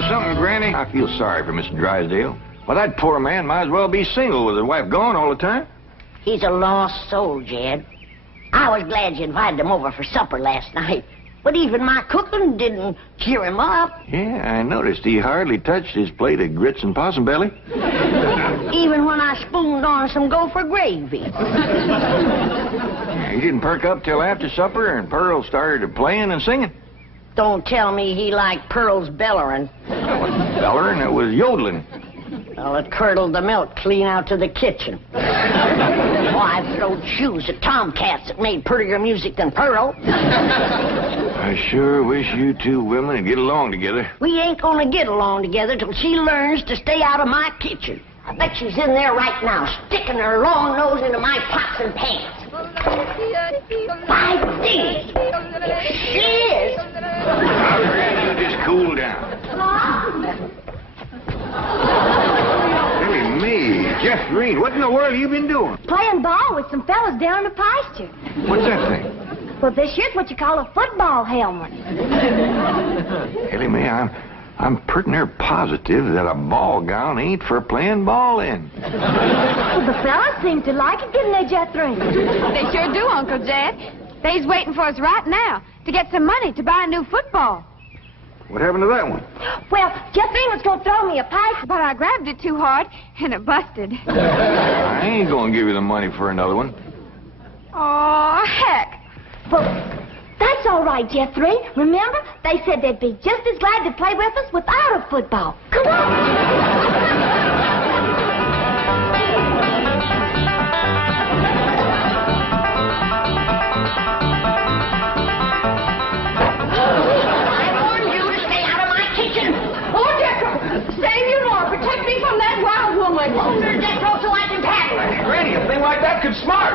know something, Granny? I feel sorry for Mr. Drysdale. Well, that poor man might as well be single with his wife gone all the time. He's a lost soul, Jed. I was glad you invited him over for supper last night. But even my cooking didn't cheer him up. Yeah, I noticed he hardly touched his plate of grits and possum belly. Even when I spooned on some gopher gravy. He didn't perk up till after supper, and Pearl started playing and singing. Don't tell me he liked Pearl's bellering. It wasn't bellering, it was yodeling. Well, it curdled the milk clean out to the kitchen. I've thrown shoes at tomcats that made prettier music than Pearl. I sure wish you two women would get along together. We ain't gonna get along together till she learns to stay out of my kitchen. I bet she's in there right now, sticking her long nose into my pots and pans. My days! She is! Now, Granny, you just cool down. Really, me, Jeff Green, what in the world have you been doing? Playing ball with some fellas down in the pasture. What's that thing? Well, this here's what you call a football helmet. Ellie Mae, I'm pretty near positive that a ball gown ain't for playing ball in. Well, the fellas seem to like it, didn't they, Jethro? They sure do, Uncle Jed. They's waiting for us right now to get some money to buy a new football. What happened to that one? Well, Jethro was going to throw me a pipe. But I grabbed it too hard, and it busted. I ain't gonna give you the money for another one. Oh, heck. Well, that's all right, Jethro. Remember, they said they'd be just as glad to play with us without a football. Come on. Hold her, Jethro, so I can tackle her. Granny, a thing like that could smart.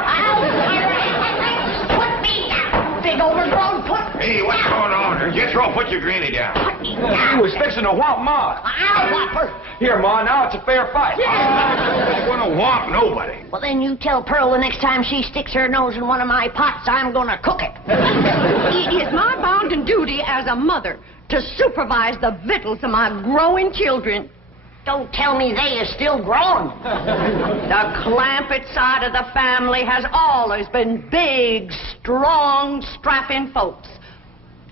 Put me down, big overgrown foot. Hey, what's going on? Jethro, put your granny down. Put me down. He was fixing to whomp Ma. I'll whop her. Here, Ma, now it's a fair fight. I'm not gonna whomp nobody. Well, then you tell Pearl the next time she sticks her nose in one of my pots, I'm gonna cook it. It is my bounden duty as a mother to supervise the victuals of my growing children. Don't tell me they is still growing. The Clampett side of the family has always been big, strong, strapping folks.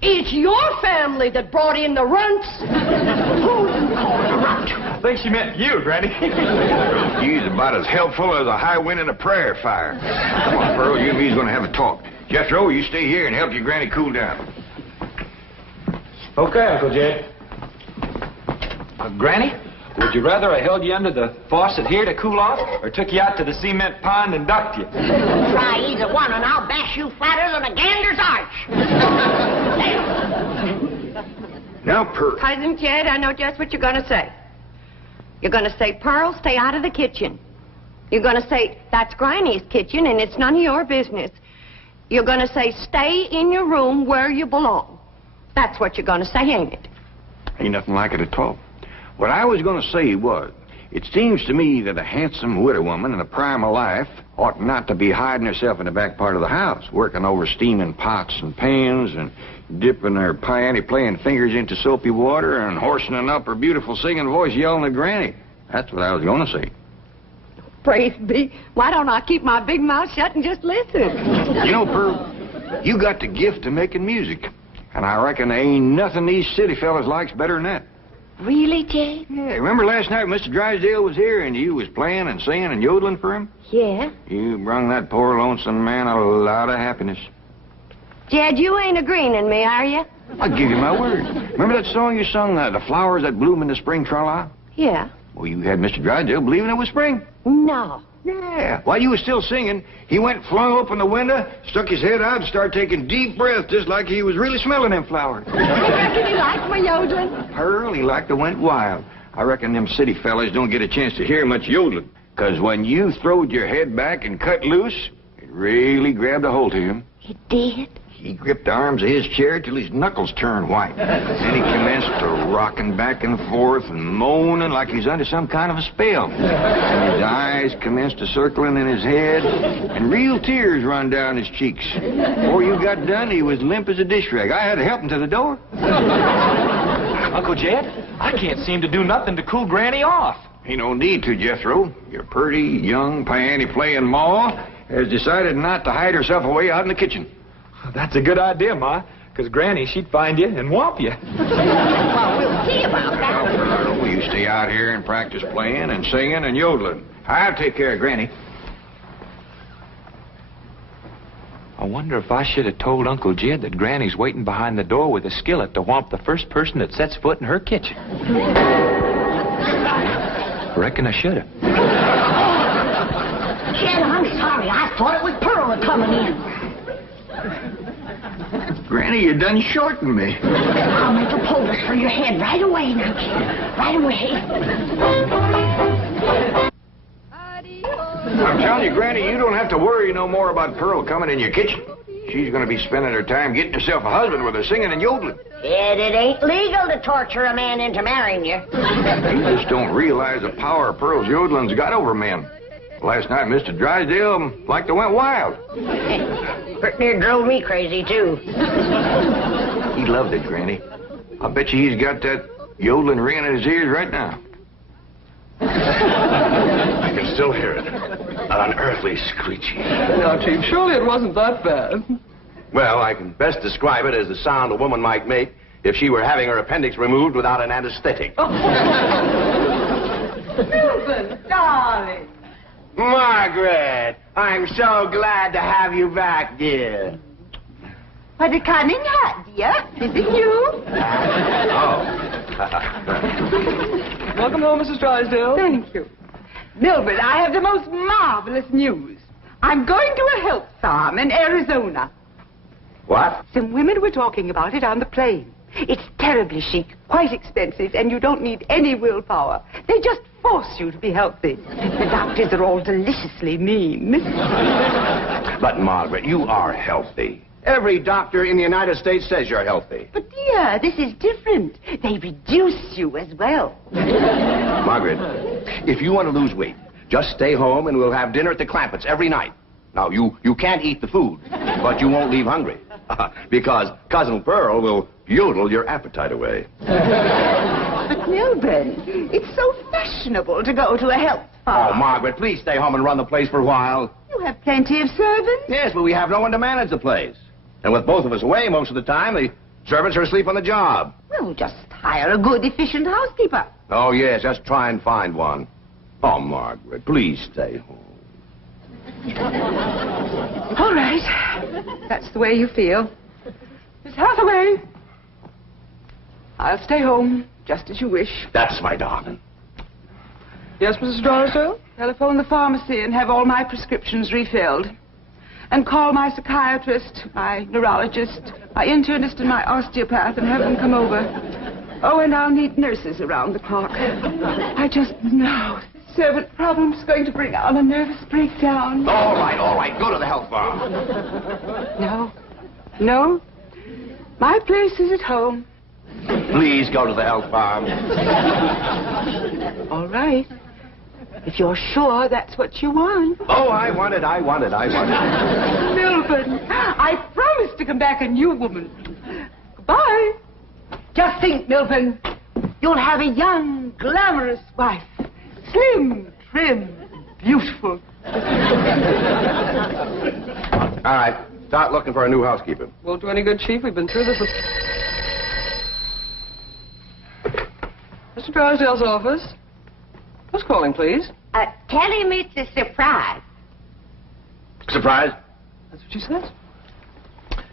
It's your family that brought in the runts. Who you call a runt? I think she meant you, Granny. He's about as helpful as a high wind in a prairie fire. Come on, Pearl, you and me's gonna have a talk. Jethro, you stay here and help your granny cool down. Okay, Uncle Jed. Granny? Would you rather I held you under the faucet here to cool off, or took you out to the cement pond and ducked you? Try either one, and I'll bash you flatter than a gander's arch. Now, Pearl. Cousin Jed, I know just what you're going to say. You're going to say, Pearl, stay out of the kitchen. You're going to say, that's Granny's kitchen, and it's none of your business. You're going to say, stay in your room where you belong. That's what you're going to say, ain't it? Ain't nothing like it at all. What I was going to say was, it seems to me that a handsome widow woman in the prime of life ought not to be hiding herself in the back part of the house, working over steaming pots and pans and dipping her playing fingers into soapy water and hoarsening up her beautiful singing voice yelling at Granny. That's what I was going to say. Praise be. Why don't I keep my big mouth shut and just listen? You know, Pearl, you got the gift of making music. And I reckon there ain't nothing these city fellas likes better than that. Really, Jay? Yeah, remember last night Mr. Drysdale was here and you was playing and singing and yodeling for him? Yeah. You brung that poor lonesome man a lot of happiness. Jed, you ain't agreeing in me, are you? I'll give you my word. Remember that song you sung, The Flowers That Bloom in the Spring, Tra-la? Yeah. Well, you had Mr. Drysdale believing it was spring. No. Yeah. While you was still singing, he went flung open the window, stuck his head out, and started taking deep breaths just like he was really smelling them flowers. I reckon he liked my yodeling. Pearl, he like to went wild. I reckon them city fellas don't get a chance to hear much yodeling. 'Cause when you throwed your head back and cut loose, it really grabbed a hold of him. It did? He gripped the arms of his chair till his knuckles turned white. Then he commenced to rocking back and forth and moaning like he's under some kind of a spell. And his eyes commenced to circling in his head, and real tears run down his cheeks. Before you got done, he was limp as a dish rag. I had to help him to the door. Uncle Jed? I can't seem to do nothing to cool Granny off. Ain't no need to, Jethro. Your pretty, young, piano-playing Ma has decided not to hide herself away out in the kitchen. That's a good idea, Ma, because Granny, she'd find you and whomp you. Well, we'll see about that. Well, you stay out here and practice playing and singing and yodeling. I'll take care of Granny. I wonder if I should have told Uncle Jed that Granny's waiting behind the door with a skillet to whomp the first person that sets foot in her kitchen. Reckon I should have. Jed, I'm sorry. I thought it was Pearl coming in. Granny, you done shortened me. I'll make a poultice for your head right away now, Jed. Right away. I'm telling you, Granny, you don't have to worry no more about Pearl coming in your kitchen. She's going to be spending her time getting herself a husband with her singing and yodeling. Jed, it ain't legal to torture a man into marrying you. You just don't realize the power Pearl's yodeling's got over men. Last night, Mr. Drysdale like to went wild. Pretty near drove me crazy, too. He loved it, Granny. I bet you he's got that yodeling ringing in his ears right now. I can still hear it. An unearthly screeching. Now, Chief, surely it wasn't that bad. Well, I can best describe it as the sound a woman might make if she were having her appendix removed without an anesthetic. Milton, darling. Margaret, I'm so glad to have you back, dear. What a cunning hat, dear. Is it you? Welcome home, Mrs. Drysdale. Thank you. Milburn, I have the most marvelous news. I'm going to a health farm in Arizona. What? Some women were talking about it on the plane. It's terribly chic, quite expensive, and you don't need any willpower. They just force you to be healthy. The doctors are all deliciously mean. But, Margaret, you are healthy. Every doctor in the United States says you're healthy. But, dear, this is different. They reduce you as well. Margaret, if you want to lose weight, just stay home and we'll have dinner at the Clampetts every night. Now, you can't eat the food, but you won't leave hungry. Because Cousin Pearl will yodel your appetite away. But, Milburn, it's so fashionable to go to a health farm. Oh, Margaret, please stay home and run the place for a while. You have plenty of servants. Yes, but we have no one to manage the place. And with both of us away most of the time, the servants are asleep on the job. Well, just hire a good, efficient housekeeper. Oh, yes, just try and find one. Oh, Margaret, please stay home. All right. That's the way you feel. Miss Hathaway. I'll stay home, just as you wish. That's my darling. Yes, Mrs. Drysdale? Telephone the pharmacy and have all my prescriptions refilled. And call my psychiatrist, my neurologist, my internist, and my osteopath and have them come over. Oh, and I'll need nurses around the clock. I just know the servant problem's going to bring on a nervous breakdown. All right. Go to the health farm. No. My place is at home. Please go to the health farm. All right. If you're sure that's what you want. Oh, I want it. Milburn, I promise to come back a new woman. Goodbye. Just think, Milburn. You'll have a young, glamorous wife. Slim, trim, beautiful. All right. Start looking for a new housekeeper. Won't do any good, Chief. We've been through this with... Mr. Drysdale's office. Who's calling, please? Tell him it's a surprise. Surprise? That's what she says.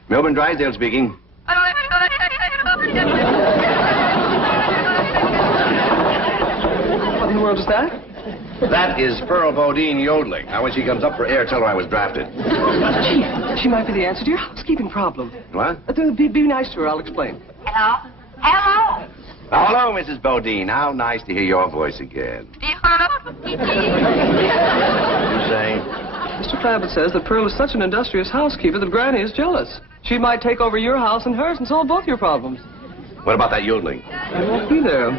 Milburn Drysdale speaking. What in the world is that? That is Pearl Bodine yodeling. Now, when she comes up for air, tell her I was drafted. Chief, she might be the answer to your housekeeping problem. What? Be nice to her. I'll explain. Hello? Hello? Hello, Mrs. Bodine. How nice to hear your voice again. You saying? Mr. Clampett says that Pearl is such an industrious housekeeper that Granny is jealous. She might take over your house and hers and solve both your problems. What about that yodeling? I won't be there.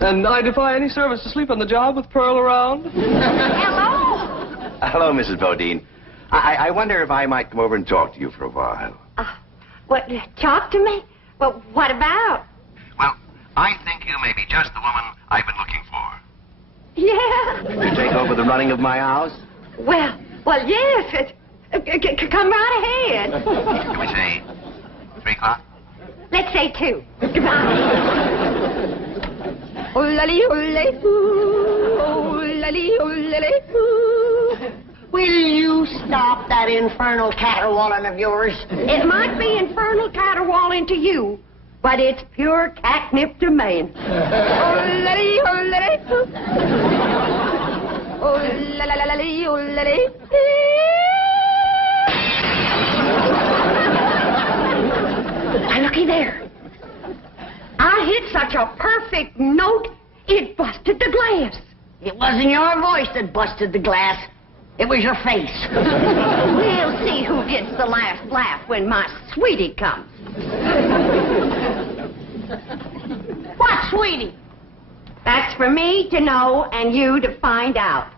And I defy any servants to sleep on the job with Pearl around. Hello? Hello, Mrs. Bodine. I wonder if I might come over and talk to you for a while. What, talk to me? Well, what about? Well, I think you may be just the woman I've been looking for. Yeah. To take over the running of my house? Well, yes. Come right ahead. Can we say 3 o'clock? Let's say 2. Goodbye. Will you stop that infernal caterwauling of yours? It might be infernal caterwauling to you, but it's pure catnip to me. Now, looky there. I hit such a perfect note, it busted the glass. It wasn't your voice that busted the glass. It was your face. We'll see who gets the last laugh when my sweetie comes. What, sweetie? That's for me to know and you to find out.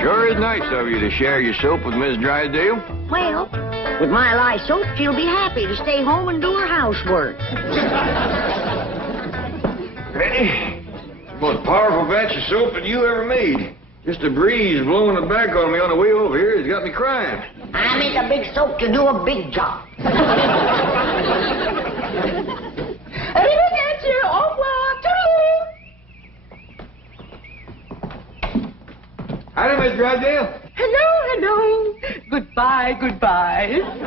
Sure is nice of you to share your soap with Miss Drysdale. Well, with my lye soap, she'll be happy to stay home and do her housework. Hey, most powerful batch of soap that you ever made. Just a breeze blowing it back on me on the way over here has got me crying. I make a big soap to do a big job. Howdy, Miss Drysdale. Hello. Goodbye.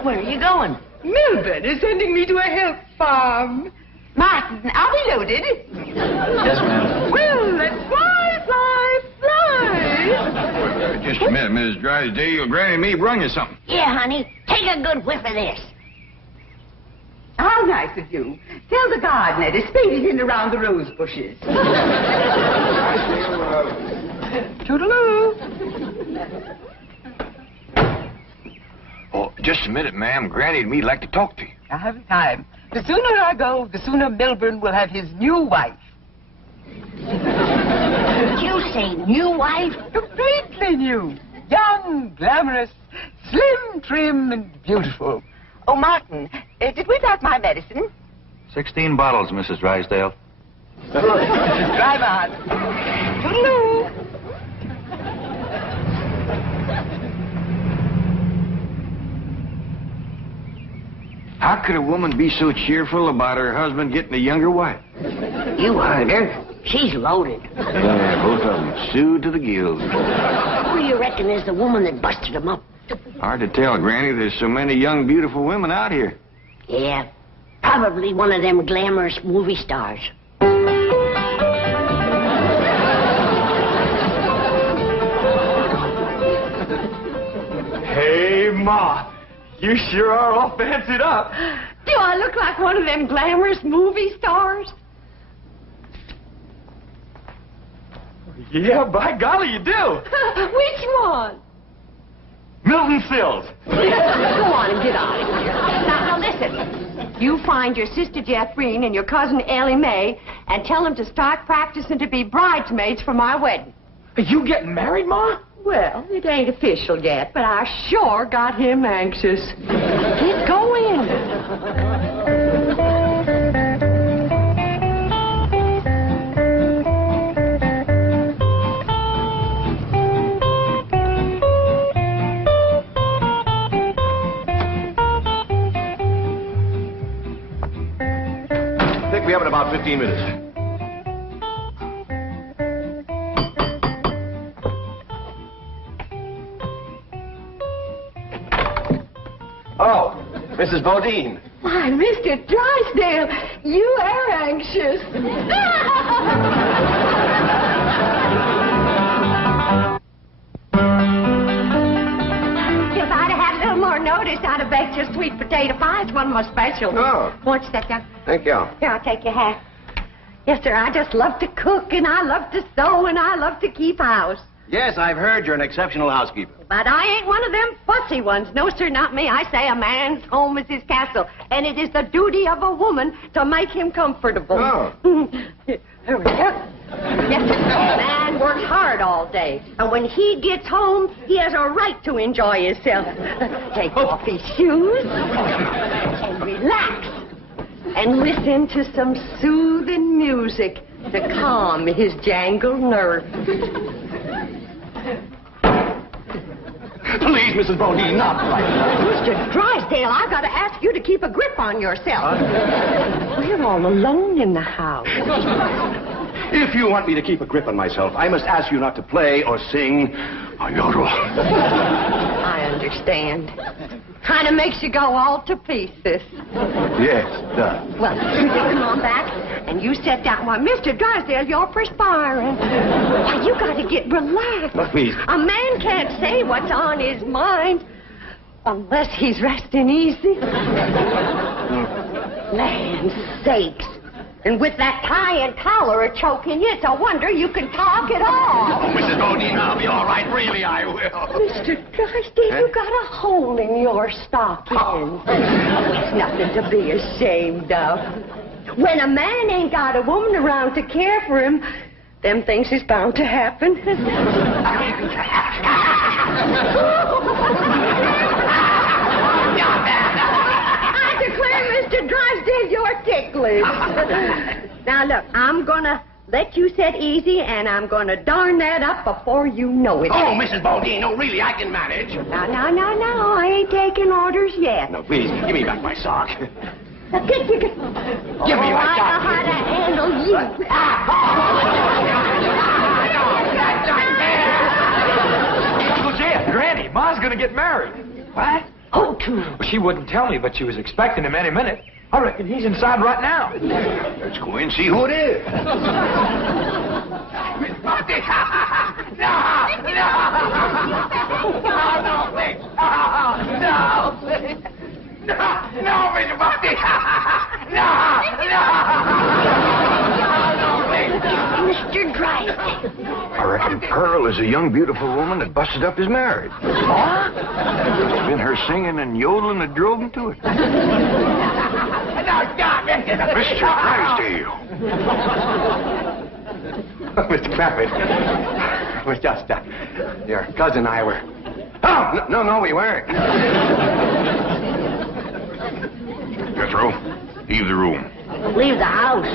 Where are you going? Melbourne is sending me to a health farm. Martin, are we loaded? Yes, ma'am. Well, let's fly. Just a minute, Miss Drysdale. Granny and me brung you something. Yeah, honey. Take a good whiff of this. How nice of you. Tell the gardener to spade it in around the rose bushes. Toodaloo. Oh, just a minute, ma'am. Granny and me'd like to talk to you. I haven't time. The sooner I go, the sooner Melbourne will have his new wife. You say new wife? Completely new. Young, glamorous, slim, trim, and beautiful. Oh, Martin, did we pack my medicine? 16 bottles, Mrs. Drysdale. Drive on. Toodaloo. How could a woman be so cheerful about her husband getting a younger wife? You heard her. She's loaded. Yeah, both of them. Sued to the gills. Who do you reckon is the woman that busted him up? Hard to tell, Granny. There's so many young, beautiful women out here. Yeah, probably one of them glamorous movie stars. Hey, Ma. You sure are all fancied up. Do I look like one of them glamorous movie stars? Yeah, by golly, you do. Which one? Milton Sills. Go on and get out of here. Now, listen. You find your sister Jethrine and your cousin Ellie Mae and tell them to start practicing to be bridesmaids for my wedding. Are you getting married, Ma? Well, it ain't official yet, but I sure got him anxious. Get going. I think we have in about 15 minutes. Oh, Mrs. Bodine. Why, Mr. Drysdale, you are anxious. If I'd have had a little more notice, I'd have baked your sweet potato pie. It's one of my specials. Oh. Won't you step down? Thank you. Here, I'll take your hat. Yes, sir, I just love to cook, and I love to sew, and I love to keep house. Yes, I've heard you're an exceptional housekeeper. But I ain't one of them fussy ones. No, sir, not me. I say a man's home is his castle, and it is the duty of a woman to make him comfortable. Oh. Here we go. Yes, a man works hard all day. And when he gets home, he has a right to enjoy himself. Take off his shoes and relax. And listen to some soothing music to calm his jangled nerves. Please, Mrs. Bodine, not like that. Mr. Drysdale, I've got to ask you to keep a grip on yourself. We're all alone in the house. If you want me to keep a grip on myself, I must ask you not to play or sing or yodel. I understand. Kind of makes you go all to pieces. Yes, it does. Well, come on back, and you sit down. Why, Mr. Drysdale, you're perspiring. Why, you got to get relaxed. Oh, please. A man can't say what's on his mind unless he's resting easy. Land's sakes. And with that tie and collar a-choking you, it's a wonder you can talk at all. Oh, Mrs. Bodine, I'll be all right. Really, I will. Mr. Drysdale, you got a hole in your stocking. It's nothing to be ashamed of. When a man ain't got a woman around to care for him, them things is bound to happen. I declare, Mr. Drysdale, you're ticklish. Now, look, I'm gonna let you sit easy, and I'm gonna darn that up before you know it. Oh, Mrs. Bodine, no, really, I can manage. No, I ain't taking orders yet. No, please, give me back my sock. Now, give me my I know sock. how to handle you. Uncle Jed, Granny, Ma's gonna get married. What? Oh, too. Well, she wouldn't tell me, but she was expecting him any minute. I reckon he's inside right now. Let's go in and see who it is. Mr. Drysdale. I reckon Pearl is a young, beautiful woman that busted up his marriage. What? It's been her singing and yodeling that drove him to it. Mr. Drysdale. Mr. Clappett, it was just, your cousin and I were... Oh, no, we weren't. Jethro, leave the room. Leave the house.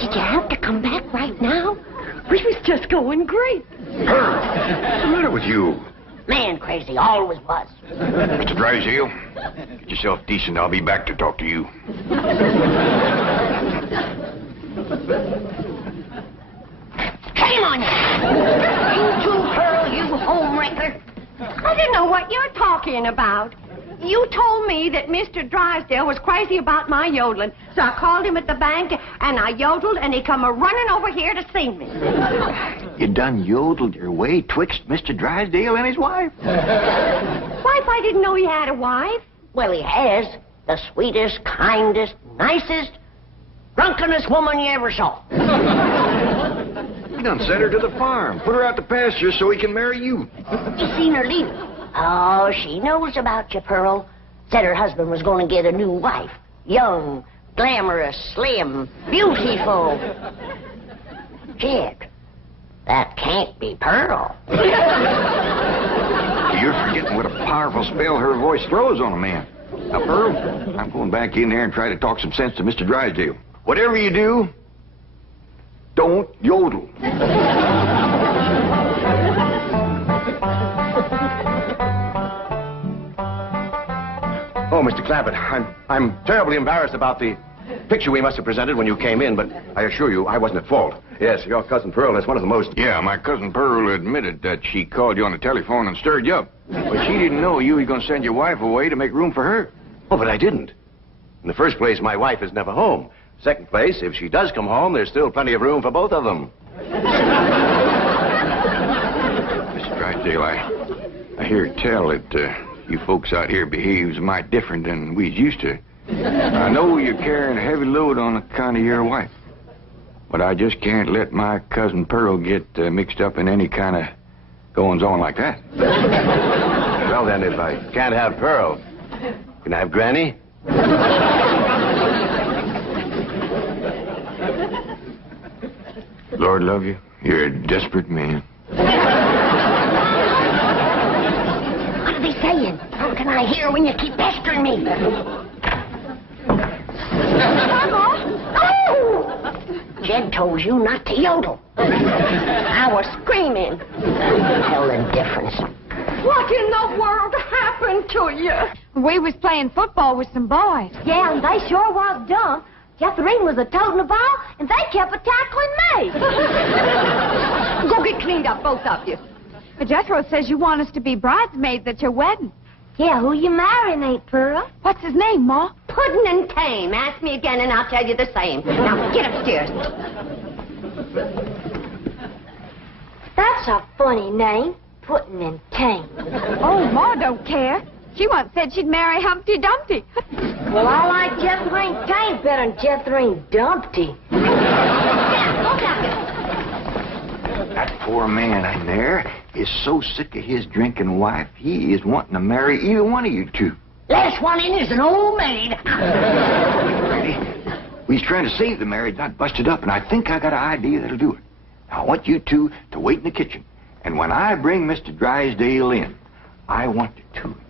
Did you have to come back right now? We was just going great. Pearl, what's the matter with you? Man crazy, always was. Mr. Drysdale, get yourself decent. I'll be back to talk to you. Shame on you. You too, Pearl, you homewrecker. I didn't know what you're talking about. You told me that Mr. Drysdale was crazy about my yodeling, so I called him at the bank, and I yodeled, and he come a-running over here to see me. You done yodeled your way twixt Mr. Drysdale and his wife? Wife, I didn't know he had a wife. Well, he has. The sweetest, kindest, nicest, drunkenest woman you ever saw. You done sent her to the farm. Put her out to pasture so he can marry you. You seen her leave? Oh, she knows about you, Pearl. Said her husband was going to get a new wife. Young, glamorous, slim, beautiful. Jed, that can't be Pearl. You're forgetting what a powerful spell her voice throws on a man. Now, Pearl, I'm going back in there and try to talk some sense to Mr. Drysdale. Whatever you do, don't yodel. Oh, Mr. Clappett, I'm terribly embarrassed about the picture we must have presented when you came in, but I assure you I wasn't at fault. Yes, your cousin Pearl is one of the most... Yeah, my cousin Pearl admitted that she called you on the telephone and stirred you up. But she didn't know you were going to send your wife away to make room for her. Oh, but I didn't. In the first place, my wife is never home. Second place, if she does come home, there's still plenty of room for both of them. Mr. Drysdale, I hear tell that you folks out here behaves mighty different than we's used to. I know you're carrying a heavy load on account of your wife. But I just can't let my cousin Pearl get mixed up in any kind of goings-on like that. Well, then, if I can't have Pearl, can I have Granny? Lord love you. You're a desperate man. What are they saying? How can I hear when you keep pestering me? Oh! Jed told you not to yodel. I was screaming. Tell the difference. What in the world happened to you? We was playing football with some boys. Yeah, and they sure was dumb. Jethrine was a-toting the ball, and they kept a-tackling me. Go get cleaned up, both of you. But Jethro says you want us to be bridesmaids at your wedding. Yeah, who you marrying, Aunt Pearl? What's his name, Ma? Puddin' and Tame. Ask me again and I'll tell you the same. Now, get upstairs. That's a funny name, Puddin' and Tame. Oh, Ma don't care. She once said she'd marry Humpty Dumpty. Well, I like Jethrine Tame better than Jethrine Dumpty. That poor man in there is so sick of his drinking wife, he is wanting to marry either one of you two. Last one in is an old maid. He's trying to save the marriage, not bust it up, and I think I got an idea that'll do it. Now, I want you two to wait in the kitchen, and when I bring Mr. Drysdale in, I want the two of you.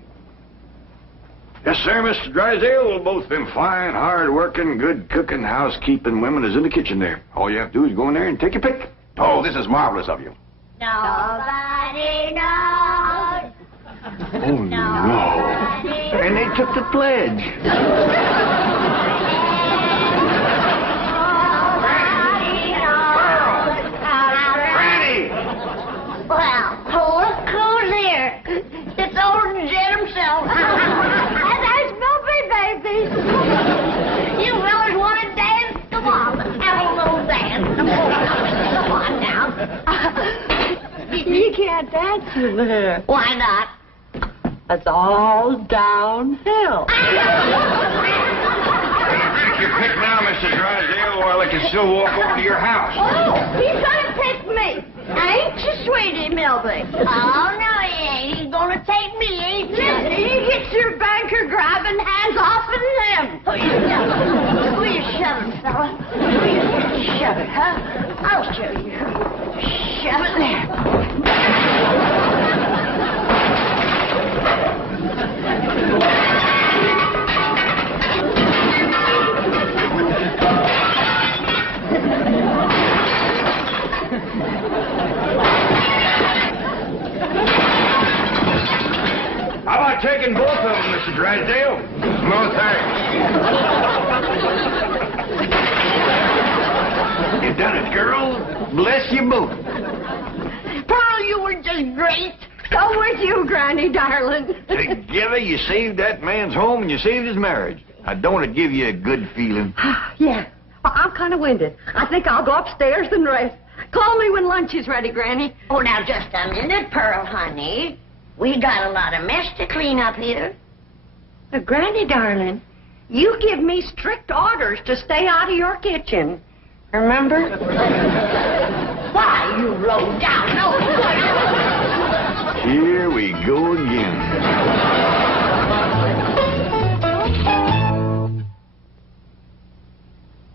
Yes, sir, Mr. Drysdale. We'll both been fine, hard-working, good-cooking, housekeeping women is in the kitchen there. All you have to do is go in there and take your pick. Oh, this is marvelous of you. Nobody knows. Oh, no. And they took the pledge. Well, look who's here. It's old Jed himself. And there's Milby, baby. You fellas want to dance? Come on, have a little dance. Come on now. You can't dance with her. Why not? It's all downhill. Take your pick now, Mr. Drysdale, while I can still walk over to your house. Oh, he's gonna pick me. Ain't you, sweetie Milby? Oh, no, he ain't. He's gonna take me, ain't you? Get your banker grabbing hands off of him. Will you shove it, fella? Will you shove it, huh? I'll show you. Shove it there. How about taking both of them, Mr. Drysdale? No, thanks. You done it, girls. Bless you both. Pearl, you were just great. So was you, Granny, darling. Together, you saved that man's home and you saved his marriage. Now, don't it give you a good feeling? Yeah. Well, I'm kind of winded. I think I'll go upstairs and rest. Call me when lunch is ready, Granny. Oh, now, just a minute, Pearl, honey. We got a lot of mess to clean up here. Granny, darling, you give me strict orders to stay out of your kitchen. Remember?